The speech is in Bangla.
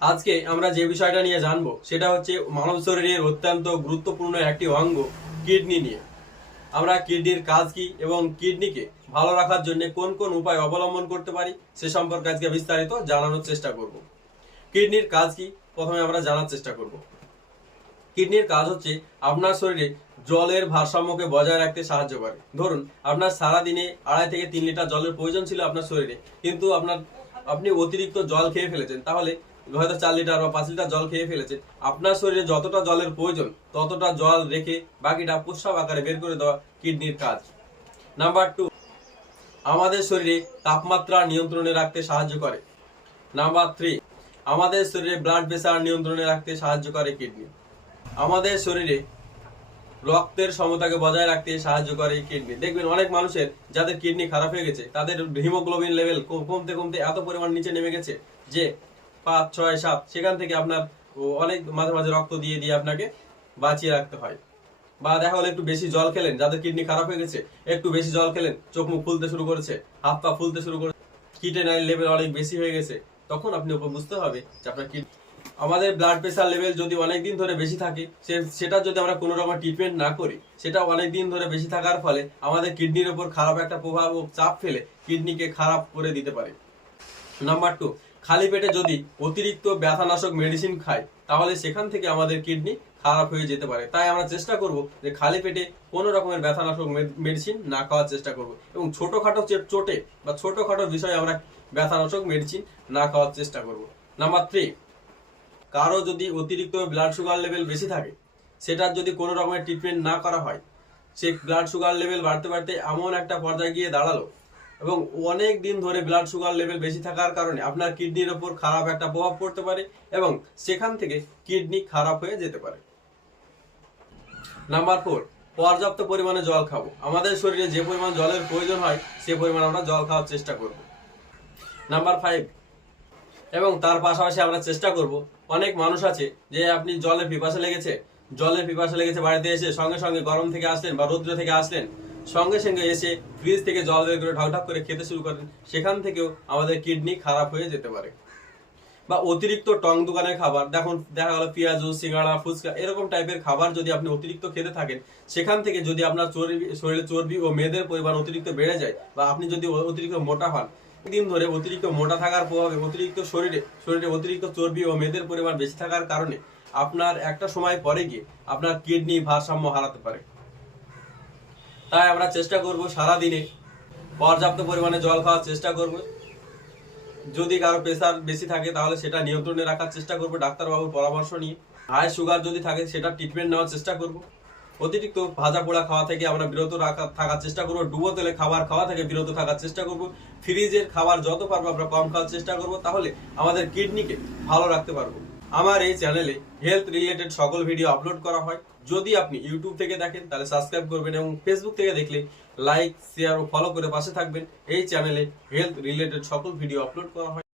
আজকে আমরা যে বিষয়টা নিয়ে জানব, সেটা হচ্ছে মানব শরীরের অত্যন্ত গুরুত্বপূর্ণ একটি অঙ্গ, কিডনি নিয়ে। আমরা কিডনির কাজ কি এবং কিডনিকে ভালো রাখার জন্য কোন কোন উপায় অবলম্বন করতে পারি, সে সম্পর্কে আজকে বিস্তারিত জানানোর চেষ্টা করব। কিডনির কাজ কি? প্রথমে আমরা জানার চেষ্টা করব। কিডনির কাজ হচ্ছে আপনার শরীরে জলের ভারসাম্যকে বজায় রাখতে সাহায্য করে। ধরুন, আপনার সারা দিনে আড়াই থেকে তিন লিটার জলের প্রয়োজন ছিল আপনার শরীরে, কিন্তু আপনার, আপনি অতিরিক্ত জল খেয়ে ফেলেছেন, তাহলে হয়তো চার লিটার বা পাঁচ লিটার জল খেয়ে ফেলেছেন আপনার শরীরে যতটা জলের প্রয়োজন, ততটা জল রেখে বাকিটা প্রস্রাব আকারে বের করে দেওয়া কিডনির কাজ। নাম্বার টু আমাদের শরীরে তাপমাত্রা নিয়ন্ত্রণে রাখতে সাহায্য করে। নাম্বার থ্রি আমাদের শরীরে ব্লাড প্রেশার নিয়ন্ত্রণে রাখতে সাহায্য করে কিডনি। আমাদের শরীরে রক্তের সমতাকে বজায় রাখতে সাহায্য করে কিডনি। দেখবেন অনেক মানুষের যাদের কিডনি খারাপ হয়ে গেছে, তাদের হিমোগ্লোবিন লেভেল কমতে কমতে এত পরিমাণ নিচে নেমে গেছে যে পাঁচ, ছয়, সাত, সেখান থেকে আপনার অনেক মাঝে মাঝে রক্ত দিয়ে দিয়ে আপনাকে বাঁচিয়ে রাখতে হয়। বা দেখা হলো একটু বেশি জল খেলেন, যাদের কিডনি খারাপ হয়ে গেছে, একটু বেশি জল খেলেন, চোখ মুখ ফুলতে শুরু করেছে, হাত পা ফুলতে শুরু করেছে, কিডনি লেভেল অনেক বেশি হয়ে গেছে, তখন আপনি বুঝতে হবে যে আপনার কিডনি আমাদের ব্লাড প্রেশার লেভেল যদি অনেক দিন ধরে বেশি থাকে সেটা যদি আমরা কোনো রকম ট্রিটমেন্ট না করি, সেটা অনেক দিন ধরে বেশি থাকার ফলে আমাদের কিডনির উপর খারাপ একটা প্রভাব ও চাপ ফেলে কিডনিকে খারাপ করে দিতে পারে। নাম্বার টু খালি পেটে যদি অতিরিক্ত ব্যথানাশক মেডিসিন খাই তাহলে সেখান থেকে আমাদের কিডনি খারাপ হয়ে যেতে পারে। তাই আমরা চেষ্টা করব যে খালি পেটে কোনো রকমের ব্যথানাশক মেডিসিন না খাওয়ার চেষ্টা করব। এবং ছোটোখাটো চোটে বা ছোটখাটো বিষয়ে আমরা ব্যথানাশক মেডিসিন না খাওয়ার চেষ্টা করব। নাম্বার থ্রি কারও যদি অতিরিক্ত ব্লাড সুগার লেভেল বেশি থাকে, সেটার যদি কোনো রকমের ট্রিটমেন্ট না করা হয়, সে ব্লাড সুগার লেভেল বাড়তে বাড়তে এমন একটা পর্যায়ে গিয়ে দাঁড়াল এবং অনেক দিন ধরে ব্লাড সুগার লেভেল বেশি থাকার কারণে আপনার কিডনির ওপর খারাপ একটা প্রভাব পড়তে পারে এবং সেখান থেকে কিডনি খারাপ হয়ে যেতে পারে। নাম্বার ফোর পর্যাপ্ত পরিমাণে জল খাব। আমাদের শরীরে যে পরিমাণ জলের প্রয়োজন হয়, সে পরিমাণ আমরা জল খাওয়ার চেষ্টা করব। নাম্বার ফাইভ এবং তার পাশাপাশি আমরা চেষ্টা করব। অনেক মানুষ আছে যে আপনি জলে পিপাসা লেগেছে, জলের পিপাসা লেগেছে, বাড়িতে এসে সঙ্গে সঙ্গে গরম থেকে আসলেন বা রৌদ্র থেকে আসলেন। সঙ্গে সঙ্গে এসে ফ্রিজ থেকে জল বের করে ঢক ঢক করে খেতে শুরু করেন। সেখান থেকেও আমাদের কিডনি খারাপ হয়ে যেতে পারে। বা অতিরিক্ত টং দোকানের খাবার, দেখুন, দেখা গেল পেঁয়াজু, সিঙ্গাড়া, ফুচকা, এরকম টাইপের খাবার যদি আপনি অতিরিক্ত খেতে থাকেন, সেখান থেকে যদি আপনার চর্বি, শরীরে চর্বি ও মেয়েদের পরিমাণ অতিরিক্ত বেড়ে যায় বা আপনি যদি অতিরিক্ত মোটা হন, দিন ধরে অতিরিক্ত মোটা থাকার প্রভাবে অতিরিক্ত শরীরে শরীরে অতিরিক্ত চর্বি ও মেয়েদের পরিমাণ বেশি থাকার কারণে আপনার একটা সময় পরে গিয়ে আপনার কিডনি ভারসাম্য হারাতে পারে। তাই আমরা চেষ্টা করব সারা দিনে পর্যাপ্ত পরিমাণে জল খাওয়ার চেষ্টা করব। যদি কারও প্রেসার বেশি থাকে, তাহলে সেটা নিয়ন্ত্রণে রাখার চেষ্টা করব, ডাক্তারবাবুর পরামর্শ নিয়ে। হাই সুগার যদি থাকে, সেটা ট্রিটমেন্ট নেওয়ার চেষ্টা করব। অতিরিক্ত ভাজা পোড়া খাওয়া থেকে আমরা বিরত রাখা, থাকার চেষ্টা করব। ডুবো তেলে খাবার খাওয়া থেকে বিরত থাকার চেষ্টা করব। ফ্রিজের খাবার যত পারব আমরা কম খাওয়ার চেষ্টা করব। তাহলে আমাদের কিডনিকে ভালো রাখতে পারব। আমার এই চ্যানেলে হেলথ রিলেটেড সকল ভিডিও আপলোড করা হয়। যদি আপনি ইউটিউব থেকে দেখেন, তাহলে সাবস্ক্রাইব করবেন এবং ফেসবুক থেকে দেখলে লাইক শেয়ার ও ফলো করে পাশে থাকবেন। এই চ্যানেলে হেলথ রিলেটেড সকল ভিডিও আপলোড করা হয়।